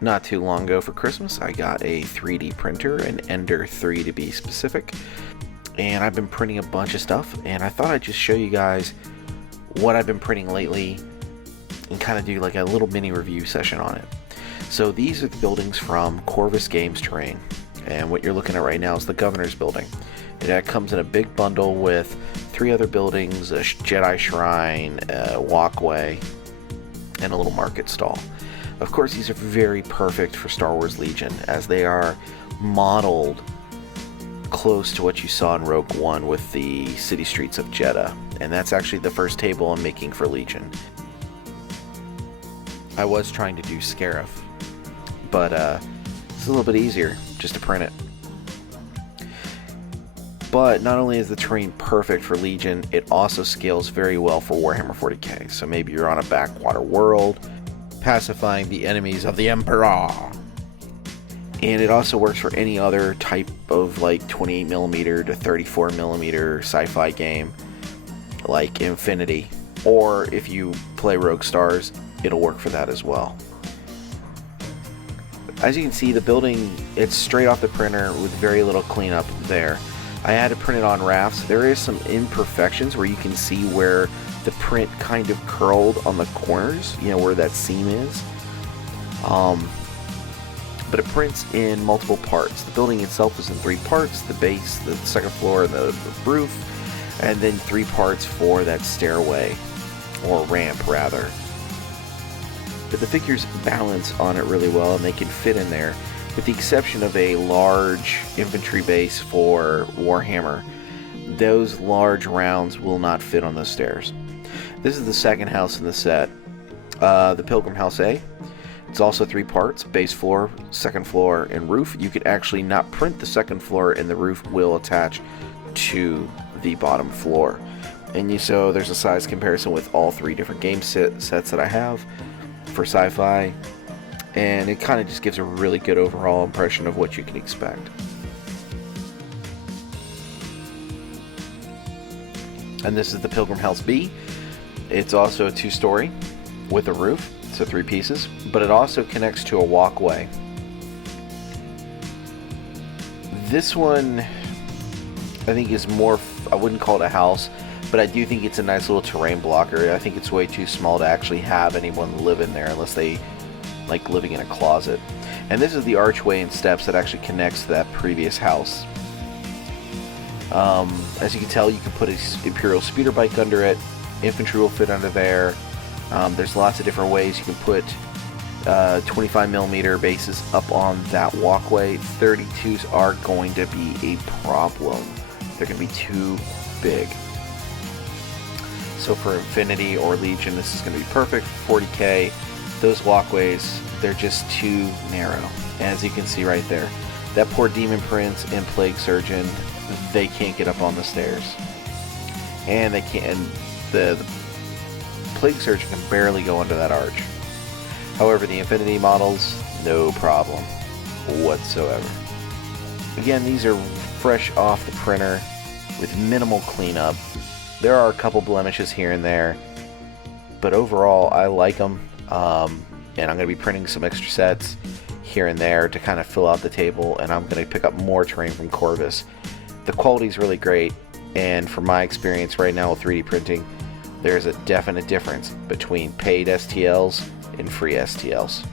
Not too long ago for Christmas, I got a 3D printer, an Ender 3 to be specific, and I've been printing a bunch of stuff, and I thought I'd just show you guys what I've been printing lately and kind of do like a little mini review session on it. So these are the buildings from Corvus Games Terrain, and what you're looking at right now is the Governor's Building. It comes in a big bundle with 3 other buildings, a Jedi Shrine, a walkway, and a little market stall. Of course, these are very perfect for Star Wars Legion, as they are modeled close to what you saw in Rogue One with the city streets of Jeddah, and that's actually the first table I'm making for Legion. I was trying to do Scarif, but it's a little bit easier just to print it. But not only is the terrain perfect for Legion, it also scales very well for Warhammer 40k. So maybe you're on a backwater world, pacifying the enemies of the Emperor. And it also works for any other type of like 28mm to 34mm sci-fi game, like Infinity. Or if you play Rogue Stars, it'll work for that as well. As you can see, the building, it's straight off the printer with very little cleanup there. I had to print it on rafts. There is some imperfections where you can see where the print kind of curled on the corners, you know, where that seam is. But it prints in multiple parts. The building itself is in 3 parts: the base, the second floor, and the roof, and then 3 parts for that stairway, or ramp rather. But the figures balance on it really well, and they can fit in there, with the exception of a large infantry base for Warhammer. Those large rounds will not fit on those stairs. This is the second house in the set, the Pilgrim House A. It's also 3 parts: base floor, second floor, and roof. You could actually not print the second floor, and the roof will attach to the bottom floor. And so there's a size comparison with all 3 different game sets that I have for sci-fi, and it kind of just gives a really good overall impression of what you can expect. And this is the Pilgrim House B. It's also a 2-story with a roof, so 3 pieces, but it also connects to a walkway. This one, I think, is more, I wouldn't call it a house, but I do think it's a nice little terrain blocker. I think it's way too small to actually have anyone live in there unless they like living in a closet. And this is the archway and steps that actually connects to that previous house. As you can tell, you can put an Imperial speeder bike under it. Infantry will fit under there. There's lots of different ways you can put 25mm bases up on that walkway. 32s are going to be a problem. They're going to be too big. So for Infinity or Legion, this is going to be perfect. 40k, those walkways, they're just too narrow. As you can see right there, that poor Demon Prince and Plague Surgeon, they can't get up on the stairs. And they can't, the Plague Surgeon can barely go under that arch. However, the Infinity models, no problem whatsoever. Again, these are fresh off the printer with minimal cleanup. There are a couple blemishes here and there, but overall I like them, and I'm going to be printing some extra sets here and there to kind of fill out the table, and I'm going to pick up more terrain from Corvus. The quality is really great, and from my experience right now with 3D printing, there's a definite difference between paid STLs and free STLs.